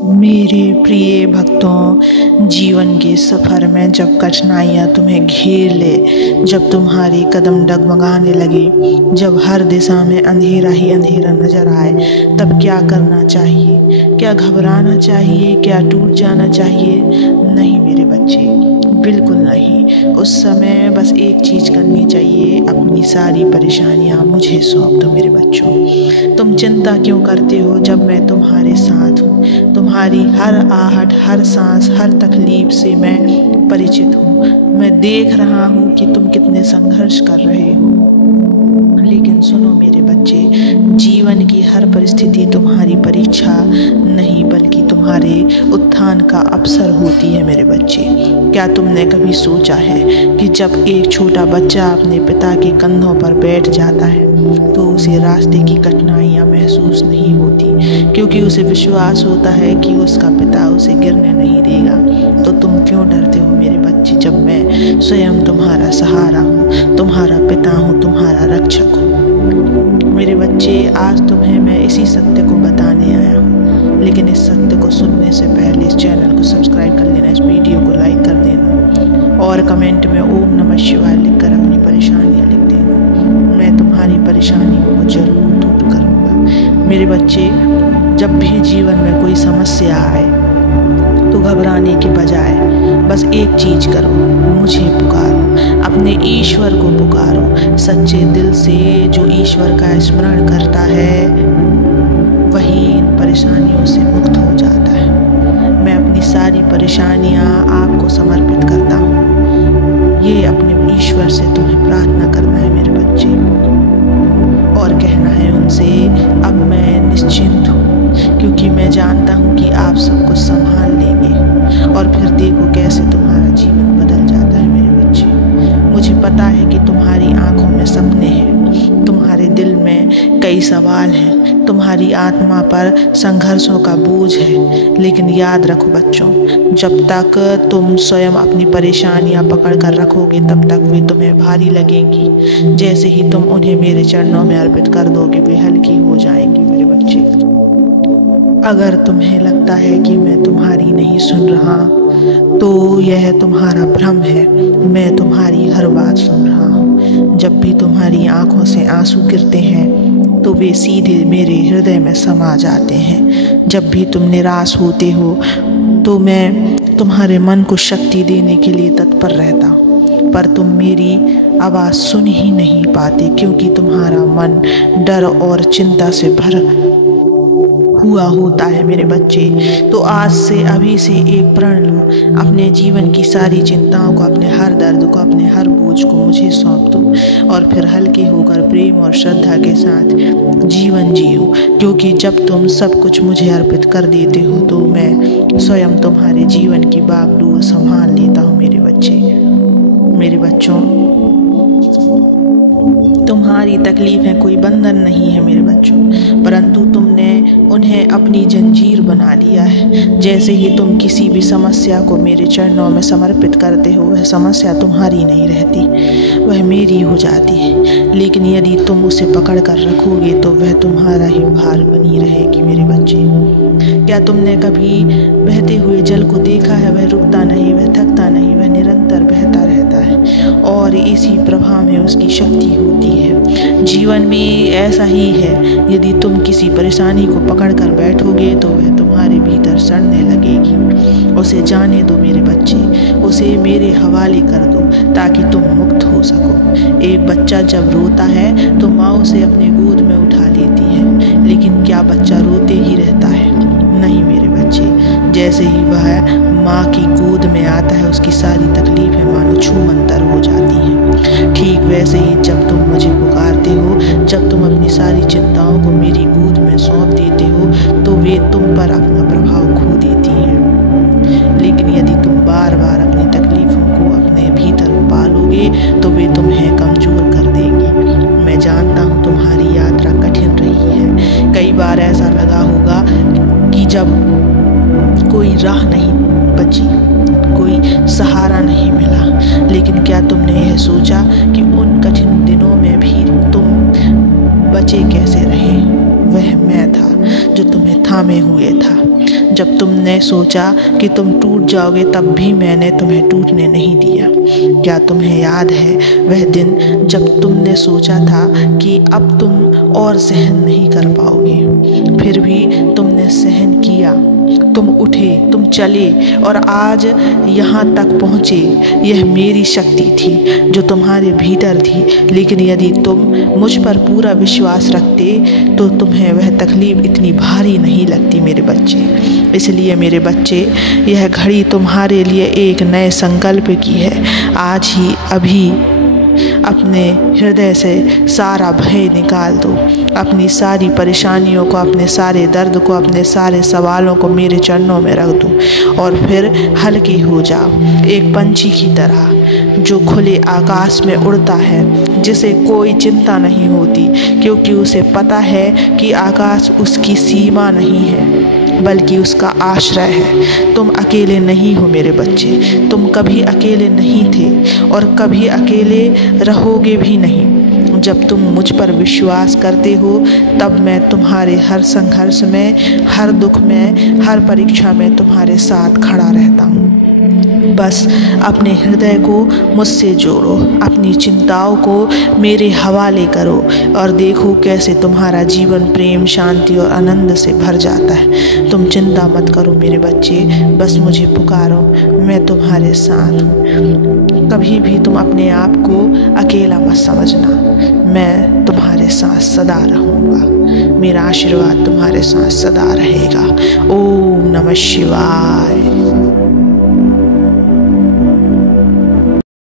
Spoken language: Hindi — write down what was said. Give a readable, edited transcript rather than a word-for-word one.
मेरे प्रिय भक्तों, जीवन के सफ़र में जब कठिनाइयाँ तुम्हें घेर ले, जब तुम्हारे कदम डगमगाने लगे, जब हर दिशा में अंधेरा ही अंधेरा नजर आए, तब क्या करना चाहिए? क्या घबराना चाहिए? क्या टूट जाना चाहिए? नहीं मेरे बच्चे, बिल्कुल नहीं। उस समय बस एक चीज़ करनी चाहिए, अपनी सारी परेशानियाँ मुझे सौंप दो मेरे बच्चों। तुम चिंता क्यों करते हो जब मैं तुम्हारे साथ हूँ? तुम्हारी हर आहट, हर सांस, हर तकलीफ से मैं परिचित हूँ। मैं देख रहा हूँ कि तुम कितने संघर्ष कर रहे हो। लेकिन सुनो मेरे बच्चे, जीवन की हर परिस्थिति तुम्हारी परीक्षा नहीं बल्कि तुम्हारे उत्थान का अवसर होती है मेरे बच्चे। क्या तुमने कभी सोचा है कि जब एक छोटा बच्चा अपने पिता के कंधों पर बैठ जाता है तो उसे रास्ते की कठिनाइयाँ महसूस नहीं होती, क्योंकि उसे विश्वास होता है कि उसका पिता उसे गिरने नहीं देगा। तो तुम क्यों डरते हो मेरे बच्चे, जब मैं स्वयं तुम्हारा सहारा हूँ, तुम्हारा पिता हूँ, तुम्हारा रक्षक हूँ। मेरे बच्चे, आज तुम्हें मैं इसी सत्य को बताने आया हूँ, लेकिन इस सत्य को सुनने से पहले इस चैनल को सब्सक्राइब कर लेना, इस वीडियो को लाइक कर देना और कमेंट में ओम नमः शिवाय लिखकर अपनी परेशानियाँ लिख देना। मैं तुम्हारी परेशानियों को जरूर दूर करूँगा। मेरे बच्चे, जब भी जीवन में कोई समस्या आए तो घबराने के बजाय बस एक चीज़ करो, मुझे पुकारो, अपने ईश्वर को पुकारो। सच्चे दिल से जो ईश्वर का स्मरण करता है वही इन परेशानियों से मुक्त हो जाता है। मैं अपनी सारी परेशानियाँ आपको समर्पित करता हूँ। ये अपने ईश्वर से तुम्हें प्रार्थना करना है मेरे बच्चे, और कहना है उनसे, अब मैं निश्चिंत हूँ, क्योंकि मैं जानता हूँ कि आप सब कुछ संभाल लेंगे। और फिर देखो कैसे तुम्हारा जीवन बदल जाता है मेरे बच्चे। मुझे पता है कि तुम्हारी आंखों में सपने हैं, तुम्हारे दिल में कई सवाल हैं, तुम्हारी आत्मा पर संघर्षों का बोझ है। लेकिन याद रखो बच्चों, जब तक तुम स्वयं अपनी परेशानियां पकड़ कर रखोगे तब तक वे तुम्हें भारी लगेंगी। जैसे ही तुम उन्हें मेरे चरणों में अर्पित कर दोगे वे हल्की हो जाएंगी मेरे बच्चे। अगर तुम्हें लगता है कि मैं तुम्हारी नहीं सुन रहा तो यह तुम्हारा भ्रम है। मैं तुम्हारी हर बात सुन रहा हूँ। जब भी तुम्हारी आंखों से आंसू गिरते हैं तो वे सीधे मेरे हृदय में समा जाते हैं। जब भी तुम निराश होते हो तो मैं तुम्हारे मन को शक्ति देने के लिए तत्पर रहता हूँ, पर तुम मेरी आवाज़ सुन ही नहीं पाते, क्योंकि तुम्हारा मन डर और चिंता से भर हुआ होता है मेरे बच्चे। तो आज से, अभी से एक प्रण लो, अपने जीवन की सारी चिंताओं को, अपने हर दर्द को, अपने हर बोझ को मुझे सौंप दो और फिर हल्के होकर प्रेम और श्रद्धा के साथ जीवन जियो। क्योंकि जब तुम सब कुछ मुझे अर्पित कर देते हो तो मैं स्वयं तुम्हारे जीवन की बागडोर संभाल लेता हूँ मेरे बच्चे। मेरे बच्चों, तुम्हारी तकलीफें कोई बंधन नहीं है मेरे बच्चों, परंतु तुमने उन्हें अपनी जंजीर बना लिया है। जैसे ही तुम किसी भी समस्या को मेरे चरणों में समर्पित करते हो, वह समस्या तुम्हारी नहीं रहती, वह मेरी हो जाती है। लेकिन यदि तुम उसे पकड़ कर रखोगे तो वह तुम्हारा ही भार बनी रहेगी मेरे बच्चे। क्या तुमने कभी बहते हुए जल को देखा है? वह रुकता नहीं, वह थकता नहीं, वह निरंतर बहता रहता है और इसी प्रवाह में उसकी शक्ति होती है। जीवन भी ऐसा ही है। यदि तुम किसी परेशानी को पकड़ कर बैठोगे तो वह तुम्हारे भीतर सड़ने लगेगी। उसे जाने दो मेरे बच्चे, उसे मेरे हवाले कर दो ताकि तुम मुक्त हो सको। एक बच्चा जब रोता है तो माँ उसे अपने गोद में उठा लेती है, लेकिन क्या बच्चा रोते ही रहता है? नहीं मेरे बच्चे, जैसे ही वह माँ की गोद में आता है उसकी सारी तकलीफें मानो छूमंतर हो जाती हैं। ठीक वैसे ही जब तुम मुझे पुकारते हो, जब तुम अपनी सारी चिंताओं को मेरी गोद में सौंप देते हो तो वे तुम पर अपना प्रभाव खो देती हैं। लेकिन यदि तुम बार बार अपनी तकलीफों को अपने भीतर पालोगे तो वे तुम्हें कमज़ोर कर देंगी। मैं जानता हूँ तुम्हारी यात्रा कठिन रही है। कई बार ऐसा लगा होगा कि जब कोई राह नहीं बची, कोई सहारा नहीं मिला, लेकिन क्या तुमने यह सोचा कि उन कठिन दिनों में भी तुम बचे कैसे रहे? वह मैं था जो तुम्हें थामे हुए था। जब तुमने सोचा कि तुम टूट जाओगे तब भी मैंने तुम्हें टूटने नहीं दिया। क्या तुम्हें याद है वह दिन जब तुमने सोचा था कि अब तुम और सहन नहीं कर पाओगे, फिर भी तुमने सहन किया। तुम उठे, तुम चले और आज यहाँ तक पहुँचे। यह मेरी शक्ति थी जो तुम्हारे भीतर थी, लेकिन यदि तुम मुझ पर पूरा विश्वास रखते तो तुम्हें वह तकलीफ इतनी भारी नहीं लगती मेरे बच्चे। इसलिए मेरे बच्चे, यह घड़ी तुम्हारे लिए एक नए संकल्प की है। आज ही अभी अपने हृदय से सारा भय निकाल दो, अपनी सारी परेशानियों को, अपने सारे दर्द को, अपने सारे सवालों को मेरे चरणों में रख दो और फिर हल्के हो जाओ, एक पंछी की तरह जो खुले आकाश में उड़ता है, जिसे कोई चिंता नहीं होती, क्योंकि उसे पता है कि आकाश उसकी सीमा नहीं है बल्कि उसका आश्रय है। तुम अकेले नहीं हो मेरे बच्चे, तुम कभी अकेले नहीं थे और कभी अकेले रहोगे भी नहीं। जब तुम मुझ पर विश्वास करते हो तब मैं तुम्हारे हर संघर्ष में, हर दुख में, हर परीक्षा में तुम्हारे साथ खड़ा रहता हूँ। बस अपने हृदय को मुझसे जोड़ो, अपनी चिंताओं को मेरे हवाले करो और देखो कैसे तुम्हारा जीवन प्रेम, शांति और आनंद से भर जाता है। तुम चिंता मत करो मेरे बच्चे, बस मुझे पुकारो, मैं तुम्हारे साथ हूँ। कभी भी तुम अपने आप को अकेला मत समझना, मैं तुम्हारे साथ सदा रहूँगा। मेरा आशीर्वाद तुम्हारे साथ सदा रहेगा। ओम नमः शिवाय।